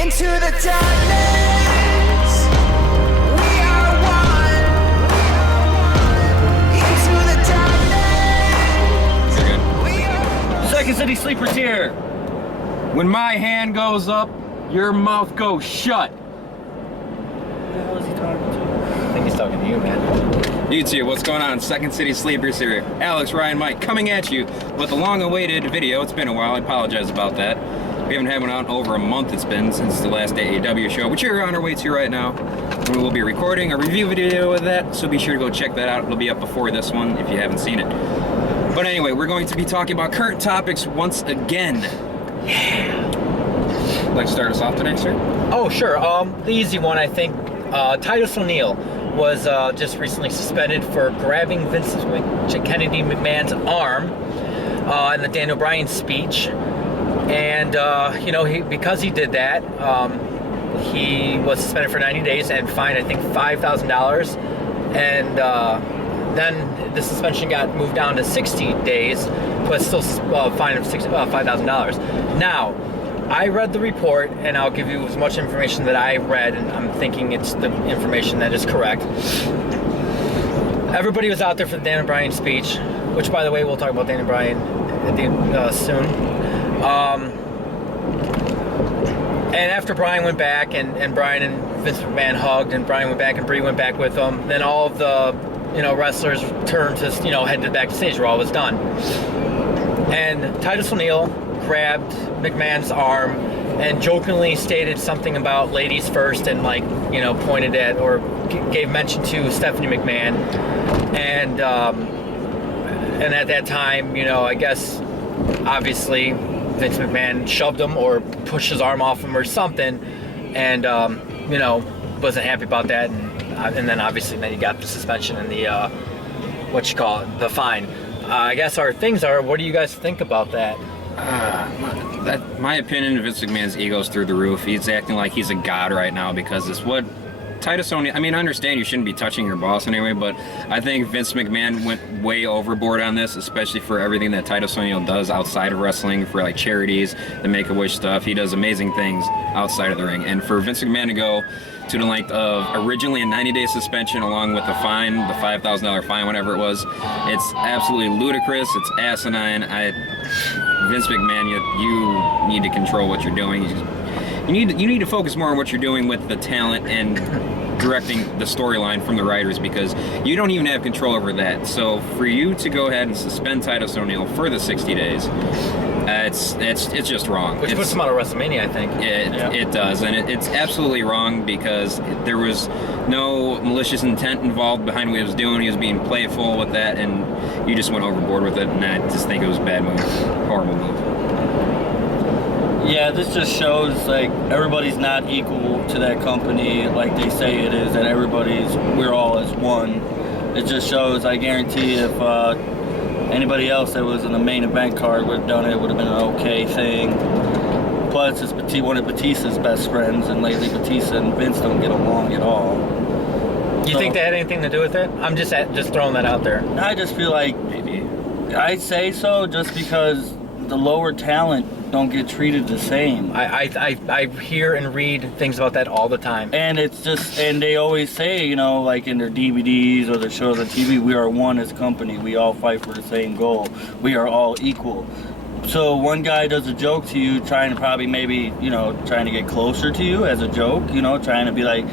Into the darkness, we are one. Into the darkness, we are one. Second City Sleepers here. When my hand goes up, your mouth goes shut. Who the hell is he talking to? I think he's talking to you, man. YouTube, what's going on? Second City Sleepers here. Alex, Ryan, Mike, coming at you with a long-awaited video. It's been a while. I apologize about that. We haven't had one out in over a month. It's been since the last AEW show, which you're on our way to right now. We will be recording a review video of that, so be sure to go check that out. It'll be up before this one if you haven't seen it. But anyway, we're going to be talking about current topics once again. Yeah. Would you like to start us off today, sir? Oh, sure. The easy one, I think. Titus O'Neil was just recently suspended for grabbing Vince Kennedy McMahon's arm in the Daniel Bryan speech. And, you know, because he did that, he was suspended for 90 days and fined, I think, $5,000. And then the suspension got moved down to 60 days, but still fined him $5,000. Now, I read the report, and I'll give you as much information that I read, and I'm thinking it's the information that is correct. Everybody was out there for the Daniel Bryan speech, which, by the way, we'll talk about Daniel Bryan at the soon. And after Bryan went back, and Bryan and Vince McMahon hugged, and Bryan went back, and Brie went back with them, then all of the, you know, wrestlers turned to, you know, headed back to stage where all was done. And Titus O'Neil grabbed McMahon's arm and jokingly stated something about ladies first, and, like, you know, pointed at or gave mention to Stephanie McMahon. And at that time, you know, I guess obviously Vince McMahon shoved him or pushed his arm off him or something, and you know, wasn't happy about that, and then obviously then he got the suspension and the the fine. I guess our things are, what do you guys think about that? My opinion, Vince McMahon's ego's through the roof. He's acting like he's a god right now because it's what Titus O'Neil, I mean, I understand you shouldn't be touching your boss anyway, but I think Vince McMahon went way overboard on this, especially for everything that Titus O'Neil does outside of wrestling, for like charities, the Make-A-Wish stuff. He does amazing things outside of the ring. And for Vince McMahon to go to the length of originally a 90-day suspension along with the fine, the $5,000 fine, whatever it was, it's absolutely ludicrous. It's asinine. Vince McMahon, you need to control what you're doing. You need to focus more on what you're doing with the talent and directing the storyline from the writers, because you don't even have control over that. So for you to go ahead and suspend Titus O'Neil for the 60 days, it's just wrong. Which puts him out of WrestleMania, I think. It does, and it's absolutely wrong because there was no malicious intent involved behind what he was doing. He was being playful with that, and you just went overboard with it, and I just think it was a bad move, horrible move. Yeah, this just shows, like, everybody's not equal to that company like they say it is, that we're all as one. It just shows, I guarantee if anybody else that was in the main event card would have done it, it would have been an okay thing. Plus, it's one of Batista's best friends, and lately Batista and Vince don't get along at all. You think that had anything to do with it? I'm just throwing that out there. I just feel like, maybe. I'd say so, just because the lower talent don't get treated the same. I hear and read things about that all the time. And it's just, and they always say, you know, like in their DVDs or their shows on TV, we are one as a company. We all fight for the same goal. We are all equal. So one guy does a joke to you, trying to probably maybe, you know, trying to get closer to you as a joke, you know, trying to be like,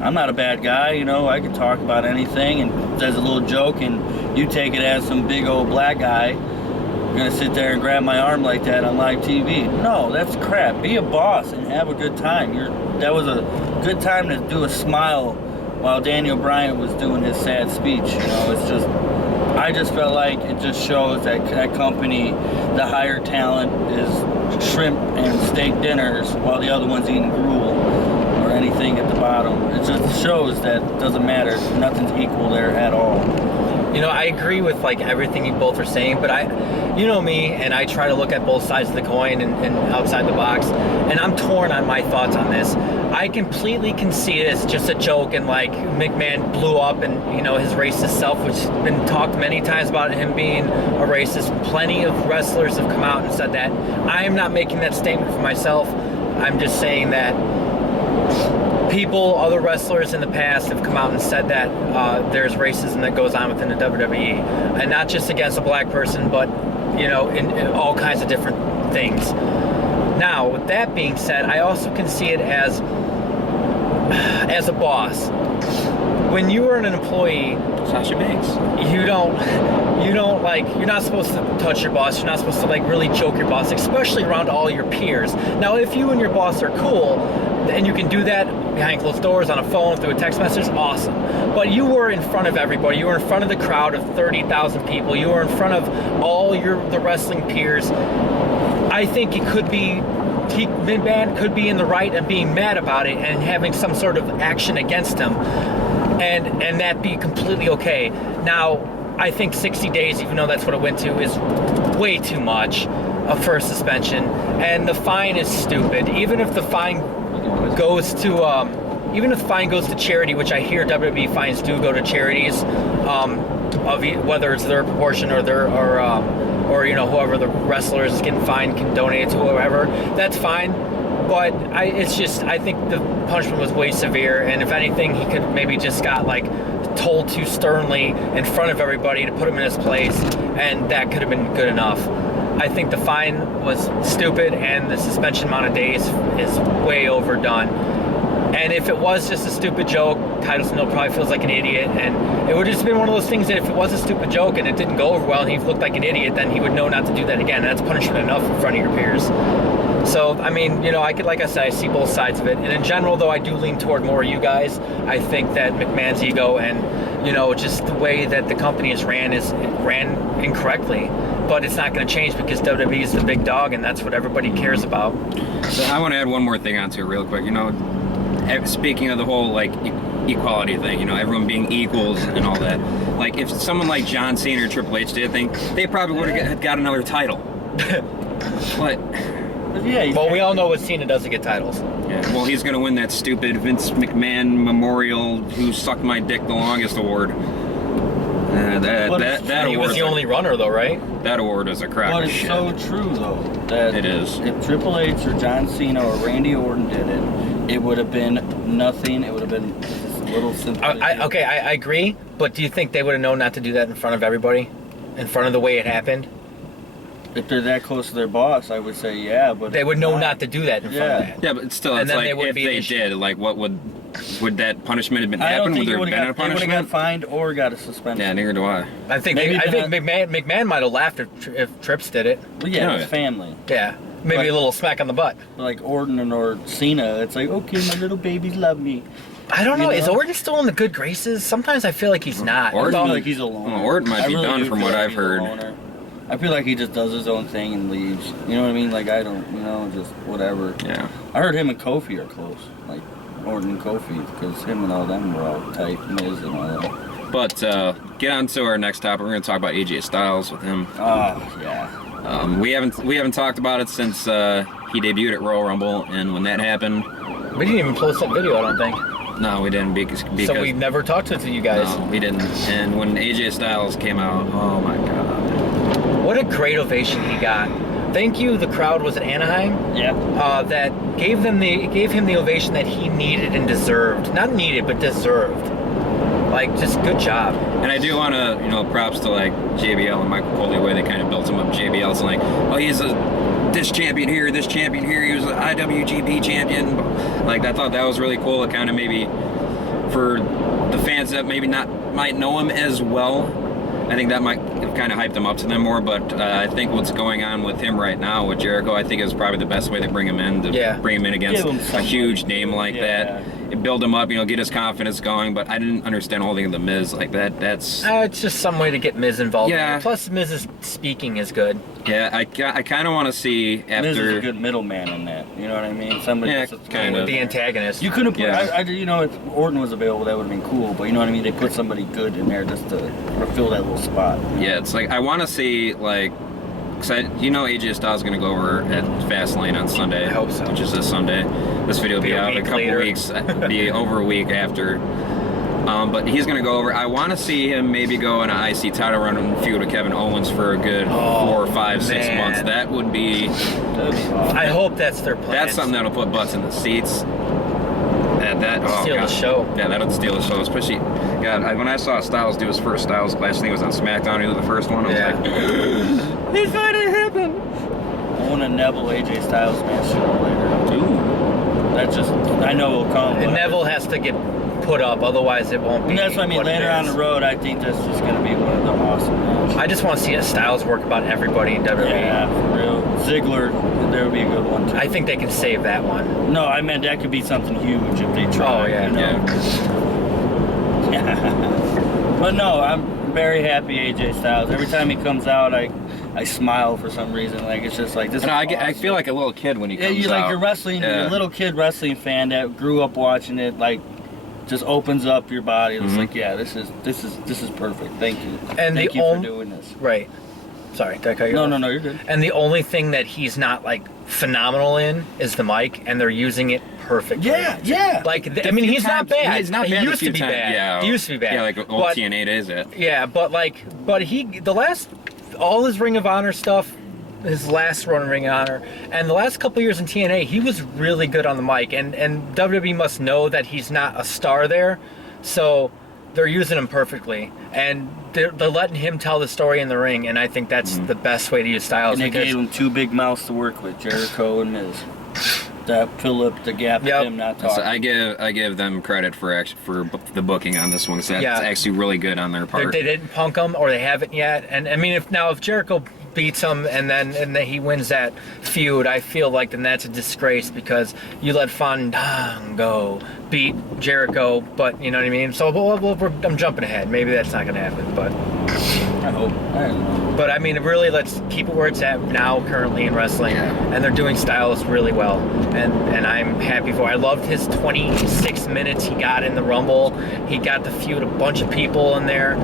I'm not a bad guy, you know, I can talk about anything, and does a little joke, and you take it as some big old black guy gonna sit there and grab my arm like that on live TV. No, that's crap. Be a boss and have a good time. That was a good time to do a smile while Daniel Bryan was doing his sad speech. You know, it's just, I just felt like it just shows that that company, the higher talent is shrimp and steak dinners while the other one's eating gruel or anything at the bottom. It just shows that it doesn't matter. Nothing's equal there at all. You know, I agree with, like, everything you both are saying, but you know me, and I try to look at both sides of the coin and outside the box, and I'm torn on my thoughts on this. I completely concede it's just a joke, and, like, McMahon blew up, and, you know, his racist self, which has been talked many times about him being a racist. Plenty of wrestlers have come out and said that. I am not making that statement for myself. I'm just saying that other wrestlers in the past have come out and said that there's racism that goes on within the WWE, and not just against a black person, but in all kinds of different things. Now, with that being said, I also can see it as a boss. When you are an employee, Sasha Banks. you're not supposed to touch your boss. You're not supposed to really choke your boss, especially around all your peers. Now, if you and your boss are cool, and you can do that behind closed doors, on a phone, through a text message, awesome. But you were in front of everybody. You were in front of the crowd of 30,000 people. You were in front of all the wrestling peers. I think McMahon could be in the right and being mad about it and having some sort of action against him, and that be completely okay. Now, I think 60 days, even though that's what it went to, is way too much for a suspension, and the fine is stupid. Even if the fine goes to charity, which I hear WWE fines do go to charities, whether it's their proportion or whoever the wrestler is getting fined can donate it to whoever, that's fine. But I think the punishment was way severe, and if anything, he could maybe just got told too sternly in front of everybody to put him in his place, and that could have been good enough. I think the fine was stupid, and the suspension amount of days is way overdone. And if it was just a stupid joke, Titus probably feels like an idiot, and it would just been one of those things that if it was a stupid joke and it didn't go over well and he looked like an idiot, then he would know not to do that again. That's punishment enough in front of your peers. So, I mean, I see both sides of it. And in general, though, I do lean toward more you guys. I think that McMahon's ego and, just the way that the company is ran incorrectly. But it's not going to change because WWE is the big dog, and that's what everybody cares about. So I want to add one more thing onto it real quick. Speaking of the whole equality thing, everyone being equals and all that. If someone like John Cena or Triple H did think, they probably would have got another title. But yeah. Well, we all know what Cena does to get titles. Yeah. Well, he's going to win that stupid Vince McMahon Memorial Who Sucked My Dick the Longest award. That He was the only runner, though, right? That award is a crock But of it's shit. so true, though, that It is. If Triple H or John Cena or Randy Orton did it, it would have been nothing. It would have been just a little simple. I agree, but do you think they would have known not to do that in front of everybody? In front of the way it happened? If they're that close to their boss, I would say yeah, but They would know not to do that in front of that. Yeah, but still, And it's then like they wouldn't if be an they issue. did, what would that punishment have been I don't happened? Would think there they have been a would punishment? have got fined or got a suspension. Yeah, neither do I. I think Maybe McMahon might have laughed if Trips did it. Well, yeah, No, it's yeah. family. Yeah, maybe a little smack on the butt. Like Orton or Cena, it's like, okay, my little babies love me. I don't know. You Is know? Orton still in the good graces? Sometimes I feel like he's not. Orton- I feel like he's a loner. Well, Orton might I be really done do from feel what like I've he's a heard. loner. I feel like he just does his own thing and leaves. You know what I mean? Like, I don't, just whatever. Yeah. I heard him and Kofi are close. Like, Orton and Kofi, because him and all them were all tight, Miz and all that. But get on to our next topic. We're going to talk about AJ Styles with him. Oh, yeah. We haven't talked about it since he debuted at Royal Rumble, and when that happened, We didn't even post that video, I don't think. no, we didn't because So we never talked to you guys. no, we didn't. And when AJ Styles came out, oh my god. What a great ovation he got. Thank you, the crowd was at Anaheim. Yeah. That gave him the ovation that he needed and deserved. Not needed, but deserved. Just good job. And I do want to, props to JBL and Michael Cole, the way they kind of built him up. JBL's like, oh, he's this champion here. He was an IWGP champion. I thought that was really cool. It kind of maybe for the fans that maybe might know him as well, I think that might kind of hyped him up to them more. But I think what's going on with him right now with Jericho, I think is probably the best way to bring him in. Bring him in against Give him a somebody. huge name like that. Build him up, get his confidence going. But I didn't understand holding the Miz like that. That's It's just some way to get Miz involved. Yeah. Plus, Miz's speaking is good. yeah. I kind of want to see after. Miz is a good middleman in that. You know what I mean? Somebody Yeah, that's kind of. The antagonist. You could have put, Yeah. if Orton was available, that would have been cool. But you know what I mean? They put somebody good in there just to fill that little spot. Yeah, it's I want to see because AJ Styles is gonna go over at Fastlane on Sunday. I hope so. Which is this Sunday. This video will be Be a out in a week couple later. weeks. Be over a week after. But he's going to go over. I want to see him maybe go in an IC title run and feud with Kevin Owens for a good 4, 5, 6 man. months. That would be. That'd be awesome. I hope that's their plan. That's something that'll put butts in the seats. Steal the show. Yeah, that'll steal the show. Especially, when I saw Styles do his first Styles Clash, I think it was on SmackDown. He was the first one. I was like, he's finally happened. I want a Neville AJ Styles match sooner or later. Ooh. That just, I know will come. And but- Neville has to get put up, otherwise it won't be. And that's what I mean. what it Later on the is. road, I think that's just going to be one of the awesome matches. I just want to see a Styles work about everybody in WWE. Yeah, for real. Ziggler, there would be a good one too. I think they can save that one. No, I meant that could be something huge if they try. Oh, yeah, you know? But no, I'm very happy AJ Styles. Every time he comes out, I smile for some reason. Like it's just like this. I is feel like a little kid when he yeah, comes you like out. you're wrestling. Yeah. You're a little kid wrestling fan that grew up watching it. Like, just opens up your body. It's like, yeah, this is perfect. Thank you. And Thank the you only- for doing this. Right. Sorry, did I cut you off? No, you're good. And the only thing that he's not like phenomenal in is the mic, and they're using it perfectly. Yeah. Like, I mean, he's not bad. He's not he bad. used to be bad. Yeah, He used to be bad. Yeah, like old But- TNA days. It. Yeah, but he all his Ring of Honor stuff, his last run in Ring of Honor, and the last couple years in TNA, he was really good on the mic, and WWE must know that he's not a star there, so they're using him perfectly, and they're letting him tell the story in the ring, and I think that's the best way to use Styles. And they because- gave him two big mouths to work with, Jericho and Miz. That fill up the gap Yep. of him not So talking. I give them credit for the booking on this one. 'Cause that's Yeah. actually really good on their part. They didn't punk him, or they haven't yet. And I mean, if Jericho beats him and then he wins that feud, I feel like then that's a disgrace because you let Fandango beat Jericho, but you know what I mean. So I'm jumping ahead. Maybe that's not going to happen, but I hope. I don't know. but I mean, really, let's keep it where it's at now, currently in wrestling, Yeah. and they're doing Styles really well, and I'm happy for. I loved his 26 minutes he got in the Rumble. He got to feud a bunch of people in there.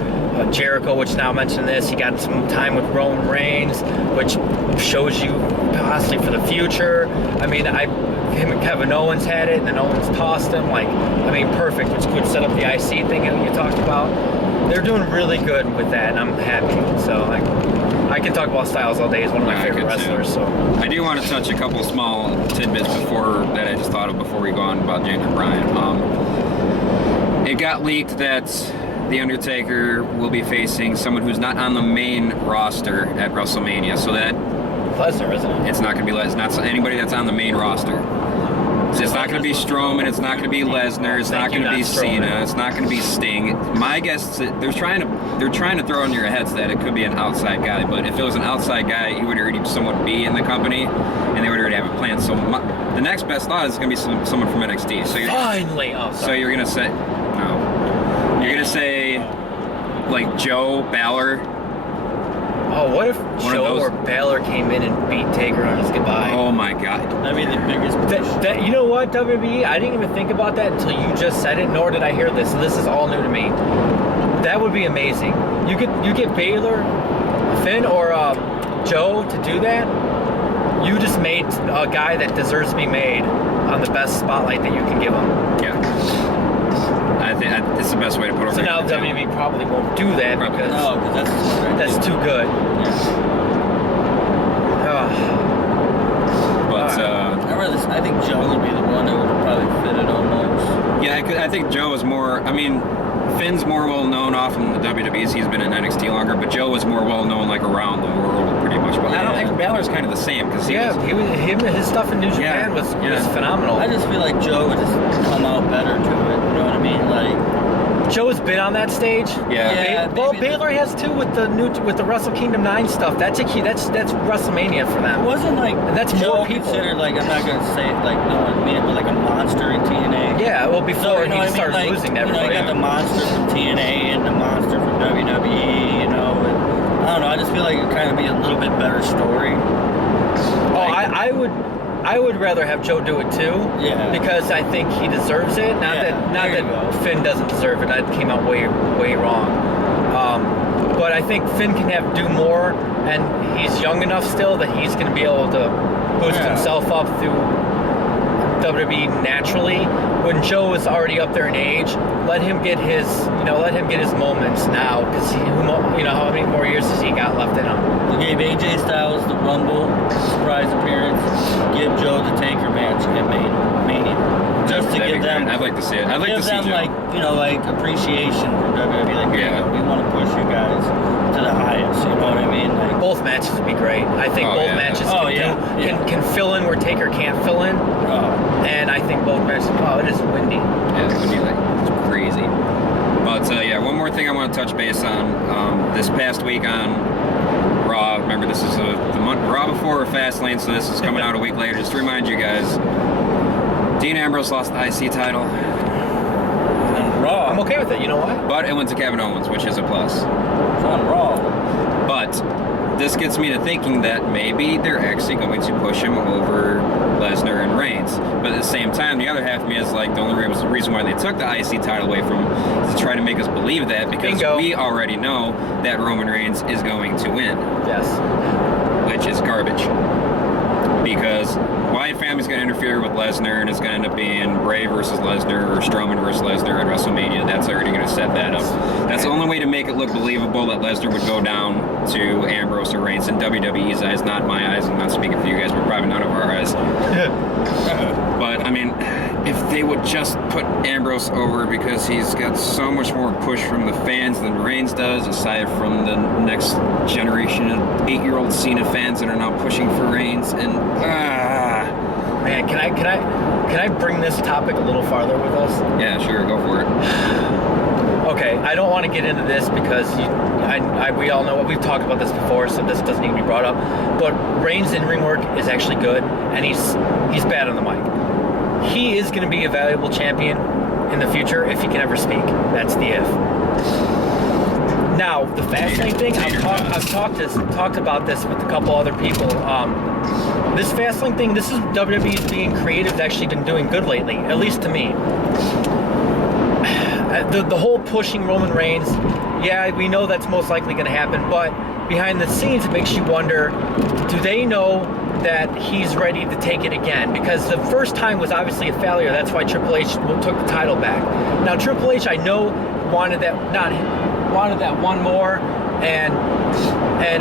Jericho, which now mentioned this, he got some time with Roman Reigns, which shows you possibly for the future. I mean, him and Kevin Owens had it, and then Owens tossed him. Like, I mean, perfect, which could set up the IC thing that you talked about. They're doing really good with that, and I'm happy. So, like, I can talk about Styles all day. He's one of my Yeah, I favorite could too. wrestlers. So, I do want to touch a couple small tidbits that I just thought of before we go on about James and Bryan. It got leaked that The Undertaker will be facing someone who's not on the main roster at WrestleMania, so that Lesnar, isn't it? it's not going to be not anybody that's on the main roster. So it's not going to be Strowman, it's not going to be Lesnar, it's not Thank you, going to be not Strowman. Cena, it's not going to be Sting. My guess is that they're trying to throw in your heads that it could be an outside guy, but if it was an outside guy, he would already somewhat be in the company, and they would already have a plan. So the next best thought is going to be someone from NXT. Finally! Oh, So sorry. you're going to say no. You're going to say like Joe Balor. Oh, what if of Joe those- or Balor came in and beat Taker on his goodbye? Oh my God. That'd be the biggest push. That, you know what, WWE? I didn't even think about that until you just said it, nor did I hear this. So this is all new to me. That would be amazing. You get Baylor, Finn, or Joe to do that. You just made a guy that deserves to be made on the best spotlight that you can give him. Yeah. I think it's the best way to put it. So now WWE probably won't do that Probably. because No, because that's too good. But I think Joe would be the one that would probably fit it almost. yeah, I think Joe is more. I mean, Finn's more well known off in the WWE's. He's been in NXT longer, but Joe is more well known like around the world, pretty much. But I don't Yeah. think Balor's kind of the same because His stuff in New Japan was phenomenal. I just feel like Joe would just come out better to it. You know what I mean? Like, Joe's been on that stage. Yeah, Well, maybe Baylor has too with the Wrestle Kingdom 9 stuff. That's a key. That's WrestleMania for it them. wasn't like That's Joe more people. considered like, I'm not gonna say it like no one mean it, but like a monster in TNA. Yeah, well, So, before you know he what I mean? started Like, losing to you know, everybody. you got the monster from TNA and the monster from WWE. You know, and I don't know. I just feel like it'd kind of be a little bit better story. I would rather have Joe do it too. Yeah. Because I think he deserves it. Not Yeah, that there you go. Finn doesn't deserve it. That came out way wrong. But I think Finn can do more, and he's young enough still that he's going to be able to boost Yeah. himself up through WWE naturally. When Joe is already up there in age, let him get his moments now, because how many more years has he got left in him? We gave AJ Styles the Rumble surprise appearance. Give Joe the Taker match at Mania. Just to give them, I'd like to see it. I'd like to see them Joe. like appreciation from WWE. Like, Yeah. we want to push you guys to the highest. You know what I mean? Like, Both matches would be great. I think both matches can fill in where Taker can't fill in, and I think both matches. Oh, it is windy. Yeah, it would be like it's crazy. But one more thing I want to touch base on. This past week on Raw. Remember, this is the month Raw before Fastlane, so this is coming out a week later. Just to remind you guys, Dean Ambrose lost the IC title. Raw. I'm okay with it. You know why? But it went to Kevin Owens, which is a plus. It's on Raw. But this gets me to thinking that maybe they're actually going to push him over Lesnar and Reigns. But at the same time, the other half of me is like, the only reason why they took the IC title away from him is to try to make us believe that, because we already know that Roman Reigns is going to win. Yes. Which is garbage. Because Wyatt family's going to interfere with Lesnar, and it's going to end up being Bray versus Lesnar or Strowman versus Lesnar at WrestleMania. That's already going to set that up. That's the only way to make it look believable that Lesnar would go down to Ambrose or Reigns in WWE's eyes, not my eyes. I'm not speaking for you guys, but probably none of our eyes. But, I mean, if they would just put Ambrose over, because he's got so much more push from the fans than Reigns does, aside from the next generation of 8-year-old Cena fans that are now pushing for Reigns, and Man, can I bring this topic a little farther with us? yeah, sure, go for it. Okay, I don't want to get into this because we all know we've talked about this before, so this doesn't need to be brought up. But Reigns' in-ring work is actually good, and he's bad on the mic. He is going to be a valuable champion in the future if he can ever speak. That's the if. Now, the Fastlane thing, I've talked about this with a couple other people. This Fastlane thing, this is WWE's being creative, actually been doing good lately, at least to me. The whole pushing Roman Reigns, yeah, we know that's most likely going to happen, but behind the scenes, it makes you wonder, do they know that he's ready to take it again? Because the first time was obviously a failure. That's why Triple H took the title back. Now, Triple H, I know, wanted that one more, and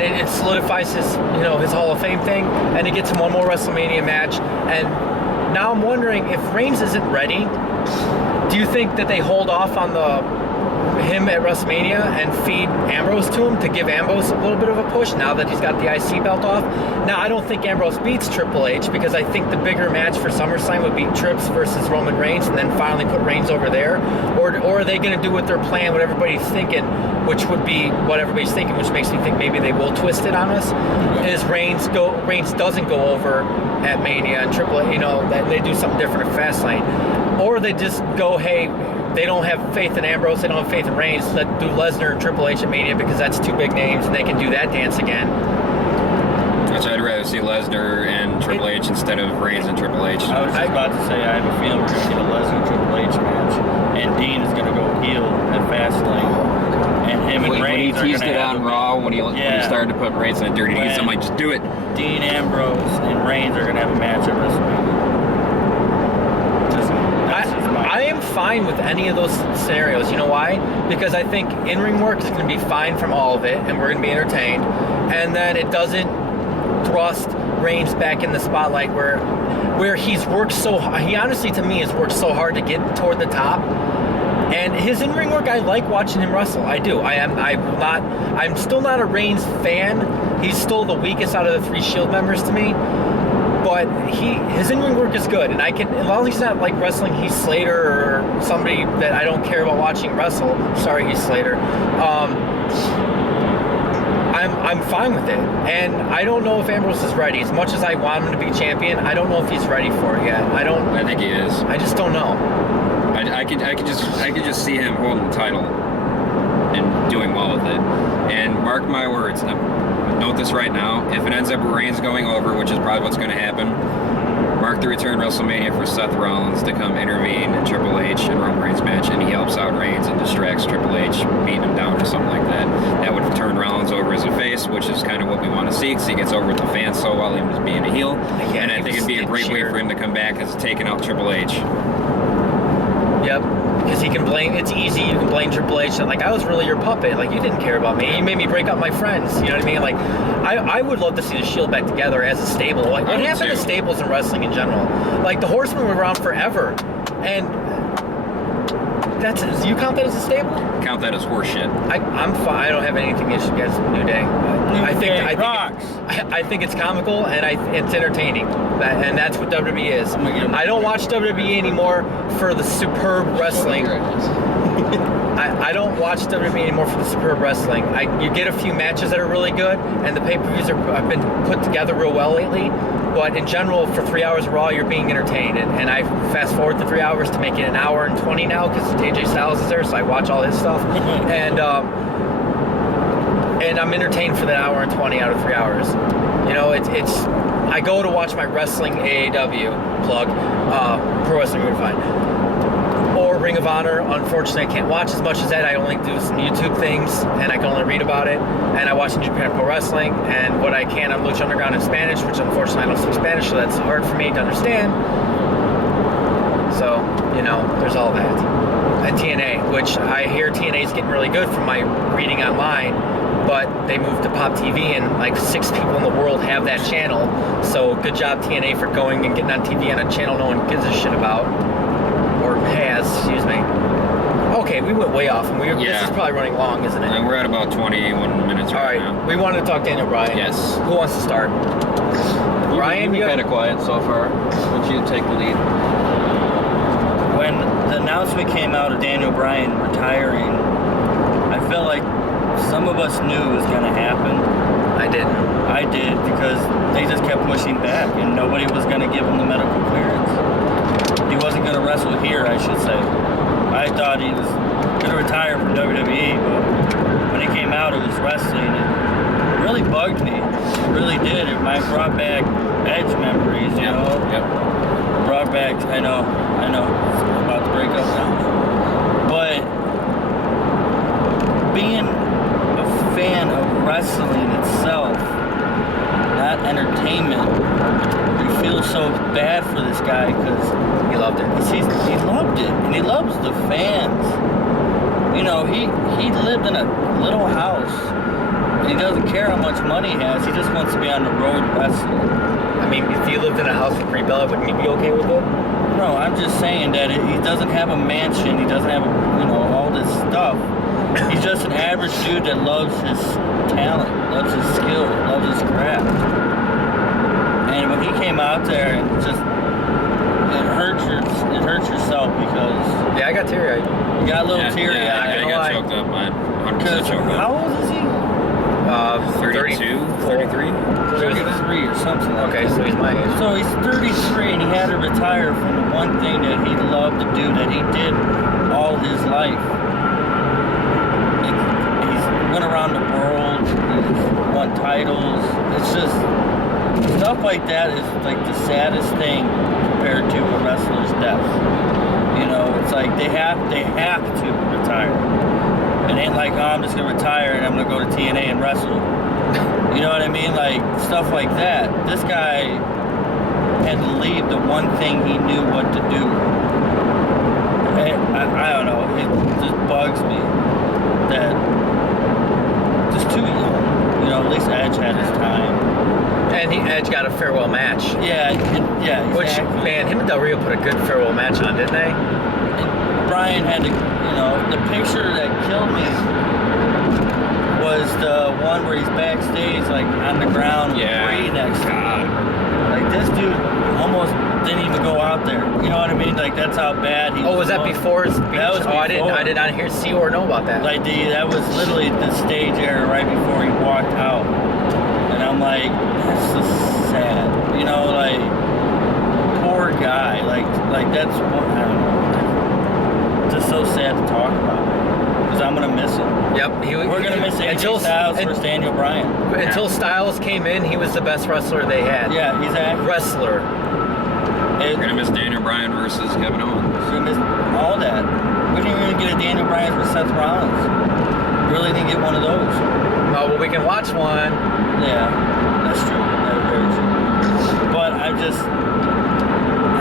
it solidifies his Hall of Fame thing, and it gets him one more WrestleMania match. And now I'm wondering if Reigns isn't ready. Do you think that they hold off on him at WrestleMania and feed Ambrose to him to give Ambrose a little bit of a push now that he's got the IC belt off? Now, I don't think Ambrose beats Triple H, because I think the bigger match for SummerSlam would be Trips versus Roman Reigns, and then finally put Reigns over there. Or are they going to do what they're planning, what everybody's thinking, which would be what everybody's thinking, which makes me think maybe they will twist it on us, is Reigns doesn't go over at Mania, and Triple H, that they do something different at Fastlane. Or they just go, hey, they don't have faith in Ambrose, they don't have faith in Reigns, let's do Lesnar and Triple H at Mania, because that's two big names and they can do that dance again. Which I'd rather see Lesnar and Triple H instead of Reigns and Triple H. I was just about to say, I have a feeling we're going to get a Lesnar Triple H match, and Dean is going to go heel at Fastlane, and him and Reigns when he teased it on Raw, when he started to put Reigns in a dirty heat, I'm like, just do it. Dean Ambrose and Reigns are going to have a match at WrestleMania. I am fine with any of those scenarios. You know why? Because I think in-ring work is going to be fine from all of it, and we're going to be entertained. And then it doesn't thrust Reigns back in the spotlight where he's worked so hard. He honestly, to me, has worked so hard to get toward the top. And his in-ring work, I like watching him wrestle. I do. I'm still not a Reigns fan. He's still the weakest out of the 3 Shield members to me. But his in-ring work is good, and as long as he's not like wrestling Heath Slater or somebody that I don't care about watching wrestle. Sorry, Heath Slater. I'm fine with it, and I don't know if Ambrose is ready. As much as I want him to be champion, I don't know if he's ready for it yet. I think he is. I just don't know. I could just see him holding the title and doing well with it. And mark my words. Note this right now. If it ends up with Reigns going over, which is probably what's going to happen, mark the return WrestleMania for Seth Rollins to come intervene in Triple H and Roman Reigns match, and he helps out Reigns and distracts Triple H, beating him down or something like that. That would turn Rollins over as a face, which is kind of what we want to see, because he gets over with the fans so well, even just being a heel. Yeah, and I think it'd be a great way for him to come back as taking out Triple H. Yep. Because he can blame, it's easy, you can blame Triple H, and like, I was really your puppet, like, you didn't care about me, you made me break up my friends, you know what I mean? Like, I would love to see the Shield back together as a stable. Like, what happened to stables in wrestling in general? Like, the Horsemen were around forever, and that's, you count that as a stable? Count that as horseshit. I'm fine, I don't have anything against New Day. I think it's comical, and it's entertaining, and that's what WWE is. I don't watch WWE anymore for the superb wrestling. I don't watch WWE anymore for the superb wrestling. You get a few matches that are really good, and the pay-per-views have been put together real well lately. But in general, for 3 hours of Raw, you're being entertained. And I fast forward the 3 hours to make it an hour and 20 now because AJ Styles is there, so I watch all his stuff. And I'm entertained for that hour and 20 out of 3 hours. You know, it's I go to watch my wrestling AAW plug, Pro Wrestling Unified, or Ring of Honor. Unfortunately, I can't watch as much as that. I only do some YouTube things, and I can only read about it. And I watch New Japan Pro Wrestling, and what I can on Lucha Underground in Spanish, which unfortunately I don't speak Spanish, so that's hard for me to understand. So, you know, there's all that. And TNA, which I hear TNA is getting really good from my reading online, but they moved to Pop TV, and like 6 people in the world have that channel. So good job TNA for going and getting on TV on a channel no one gives a shit about. Or has, excuse me. Okay, we went way off, and this is probably running long, isn't it? And we're at about 21 minutes right now. We wanted to talk Daniel Bryan. Yes. Who wants to start? Bryan, you're kind of quiet so far. Why don't you take the lead? When the announcement came out of Daniel Bryan retiring, I felt like some of us knew it was going to happen. I didn't. I did, because they just kept pushing back, and nobody was going to give him the medical clearance. He wasn't going to wrestle here, I should say. I thought he was going to retire from WWE, but when he came out, it was wrestling. It really bugged me. It really did. It brought back Edge memories, you know? Yep. Brought back, I know, it's about to break up now. But being a fan of wrestling itself, not entertainment, you feel so bad for this guy because He loved it. he loved it, and he loves the fans. You know, he lived in a little house. He doesn't care how much money he has. He just wants to be on the road wrestling. I mean, if he lived in a house with Brie Bella, would he be okay with it? No, I'm just saying that he doesn't have a mansion. He doesn't have, all this stuff. He's just an average dude that loves his talent, loves his skill, loves his craft. And when he came out there, it hurts yourself because Yeah, I got teary-eyed. you got a little teary. Yeah, I got choked up, man. 100% choked up. How old is he? 32, 33? 33 or something like Okay, that. so he's my age. So he's 33 and he had to retire from the one thing that he loved to do, that he did all his life. He's went around the world, he's won titles. It's just, stuff like that is like the saddest thing compared to a wrestler's death. It's like they have to retire. It ain't like, oh, I'm just gonna retire and I'm gonna go to TNA and wrestle. You know what I mean? Like, stuff like that. This guy had to leave the one thing he knew what to do. I don't know. It just bugs me that just too young. At least Edge had his time. And Edge got a farewell match. Yeah, exactly. Which, man, him and Del Rio put a good farewell match on, didn't they? And Bryan had to, the picture that killed me was the one where he's backstage, like, on the ground with Brie next to him. Like, this dude almost didn't even go out there. You know what I mean? Like, that's how bad he was. Oh, was that before his speech? That was before. I did not see or know about that. Like, that was literally the stage area right before he walked out. And I'm like, that's just sad. Like, poor guy. Like that's what, I don't know. Just so sad to talk about. Because I'm going to miss him. Yep. We're going to miss AJ Styles versus Daniel Bryan. Until Styles came in, he was the best wrestler they had. Yeah, exactly. Wrestler. We're gonna miss Daniel Bryan versus Kevin Owens. We missed all that. We didn't even get a Daniel Bryan versus Seth Rollins. Really didn't get one of those. Oh, well, we can watch one. Yeah, that's true. That's very true. But I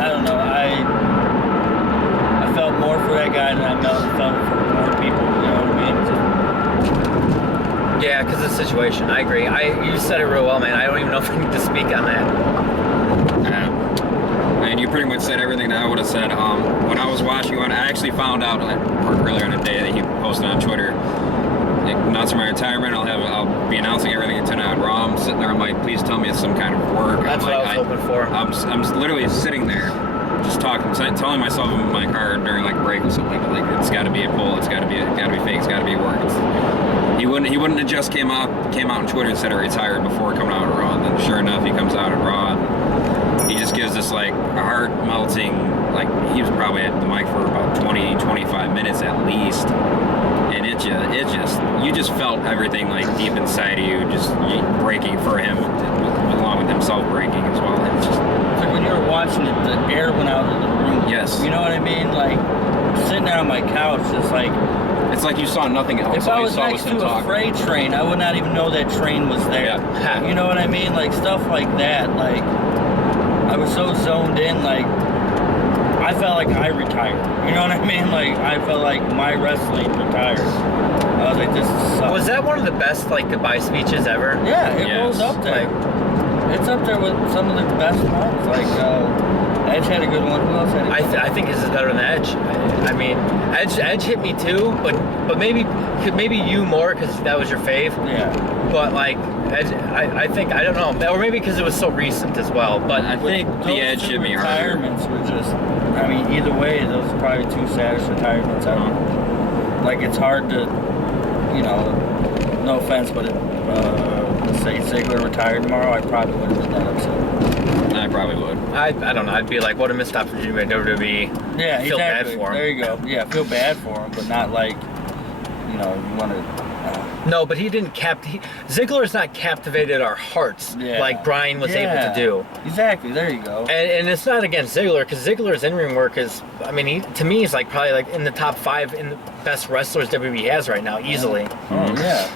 don't know. I felt more for that guy than I felt for more people. You know what I mean? Yeah, because of the situation. I agree. You said it real well, man. I don't even know if I need to speak on that. And you pretty much said everything that I would have said. When I was watching one, I actually found out earlier in the day that he posted on Twitter. Not for my retirement, I'll be announcing everything tonight on Raw. I'm sitting there, I'm like, please tell me it's some kind of work. That's I'm what like, I was hoping for. I'm literally sitting there, just talking, telling myself in my car during like a break or something, like it's got to be a pull, it's got to be fake, it's got to be work. He wouldn't have just came out on Twitter and said he retired before coming out on Raw. And then sure enough, he comes out on Raw. And he just gives this like heart melting, like he was probably at the mic for about 20-25 minutes at least. And it just you just felt everything like deep inside of you just breaking for him, along with himself breaking as well. It's just like when you were watching it, the air went out of the room. Yes. You know what I mean? Like sitting there on my couch, just like it's like you saw nothing else. if All I you was saw next him to a talking. freight train, I would not even know that train was there. Yeah. You know what I mean? Like stuff like that. Like I was so zoned in, like I felt like I retired. You know what I mean? Like I felt like my wrestling retired. I was like, this sucks. Was that one of the best like goodbye speeches ever? Yeah, it Yes. rolls up there. It's up there with some of the best ones. Like Edge had a good one. Who else had a good one? I think this is better than Edge. I mean, Edge hit me too, but maybe you more because that was your fave. Yeah. But like Edge, I think I don't know, or maybe because it was so recent as well. But I think the Those Edge two hit me harder. retirements were just, I mean, either way, those are probably two saddest retirements ever. Like, it's hard to, you know, no offense, but let's say Ziggler retired tomorrow, I probably wouldn't have been that upset. I probably would. I don't know. I'd be like, what a missed opportunity by WWE. Yeah, Feel bad exactly. for him. There you go. Yeah, feel bad for him, but not like, you know, you want to. No, but he didn't Ziggler's not captivated our hearts like Bryan was able to do. Exactly. There you go. And it's not against Ziggler because Ziggler's in-ring work is, I mean, to me, he's like probably like in the top 5 in the best wrestlers WWE has right now, easily. Oh yeah.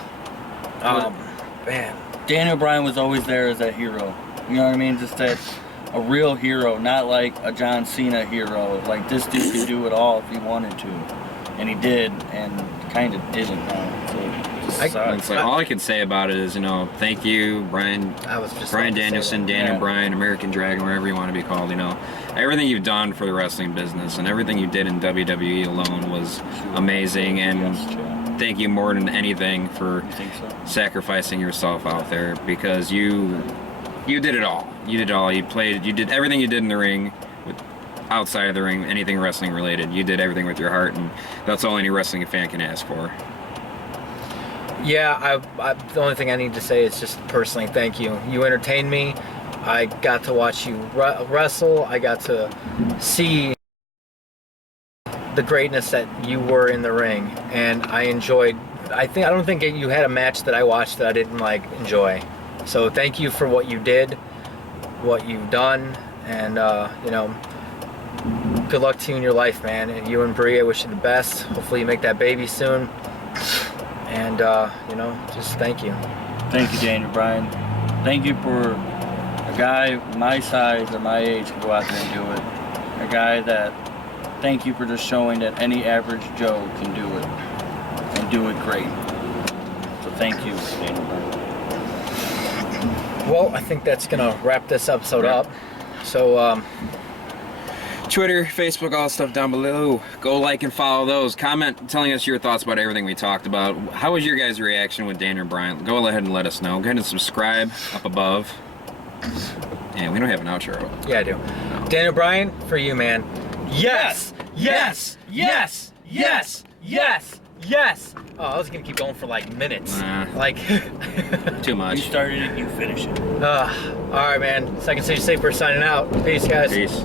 Man. Daniel Bryan was always there as that hero. You know what I mean? Just that a real hero, not like a John Cena hero. Like this dude could do it all if he wanted to, and he did, and kind of didn't. So it just sucks. It's like, all I can say about it is, you know, thank you, Bryan. I was just Bryan about to say Danielson, that. Daniel Yeah. Bryan, American Dragon, whatever you want to be called, you know. Everything you've done for the wrestling business and everything you did in WWE alone was amazing, and Yes, Chad. thank you more than anything for You think so? sacrificing yourself out there, because you did it all. You did it all. You did everything you did in the ring, outside of the ring, anything wrestling related. You did everything with your heart, and that's all any wrestling fan can ask for. Yeah, the only thing I need to say is just personally thank you. You entertained me. I got to watch you wrestle. I got to see the greatness that you were in the ring, and I enjoyed. I don't think you had a match that I watched that I didn't like enjoy. So thank you for what you did, what you've done, and you know, good luck to you in your life, man. And you and Bree, I wish you the best. Hopefully you make that baby soon. And you know, just thank you. Thank you, Daniel Bryan. Thank you for a guy my size or my age can go out there and do it. A guy that, thank you for just showing that any average Joe can do it and do it great. So thank you, Daniel Bryan. Well, I think that's gonna wrap this episode up. So Twitter, Facebook, all the stuff down below. Go like and follow those. Comment telling us your thoughts about everything we talked about. How was your guys' reaction with Daniel Bryan? Go ahead and let us know. Go ahead and subscribe up above. And we don't have an outro. yeah, I do. Daniel Bryan, for you, man. Yes, yes, yes, yes, yes, yes. Oh, I was gonna keep going for like minutes. Nah. Like, Too You much. started it, you finish it. all right, man. Second City Safer signing out. Peace, guys. Peace.